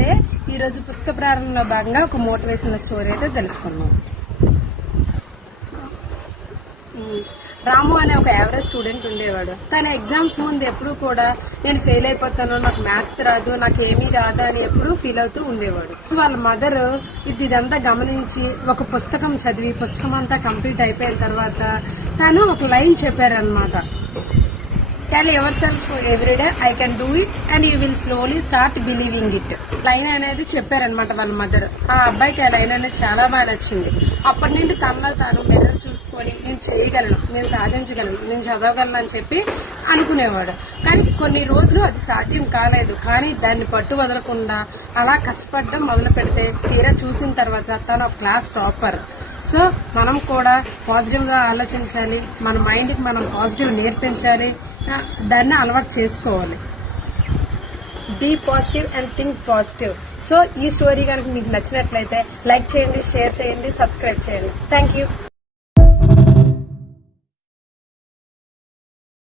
నమస్తే. ఈ రోజు పుస్తక ప్రారంభంలో భాగంగా ఒక మోటివేషనల్ స్టోరీ అయితే తెలుసుకున్నాం. రాము అనే ఒక యావరేజ్ స్టూడెంట్ ఉండేవాడు. తన ఎగ్జామ్స్ ముందు ఎప్పుడు కూడా నేను ఫెయిల్ అయిపోతాను, నాకు మ్యాథ్స్ రాదు, నాకు ఏమీ రాదు అని ఎప్పుడు ఫీల్ అవుతూ ఉండేవాడు. వాళ్ళ మదర్ ఇదంతా గమనించి ఒక పుస్తకం చదివి పుస్తకం అంతా కంప్లీట్ అయిపోయిన తర్వాత తను ఒక లైన్ చెప్పారనమాట. Tell your self everyday I can do it and you will slowly start believing it. Line అనేది చెప్పారనమాట వాళ్ళ మదర్. ఆ అబ్బాయికి ఆ లైన్ అనేది చాలా బాగా నచ్చింది. అప్పటి నుండి తనలో తాను మిర్రర్ చూసుకొని నేను చేయగలను, నేను సాధించగలను, నేను చదవగలను అని చెప్పి అనుకునేవాడు. కానీ కొన్ని రోజులు అది సాధ్యం కాలేదు. కానీ దాన్ని పట్టు వదలకుండా అలా కష్టపడడం మొదలు పెడితే తీరా చూసిన తర్వాత తను ఒక క్లాస్ టాపర్. సో మనం కూడా పాజిటివ్ గా ఆలోచించాలి, మన మైండ్ కి మనం పాజిటివ్ నేర్పించాలి, దాన్ని అలవాటు చేసుకోవాలి. Be positive and think positive. So ఈ స్టోరీ కనుక మీకు నచ్చినట్లయితే లైక్ చేయండి, షేర్ చేయండి, సబ్స్క్రైబ్ చేయండి. Thank you.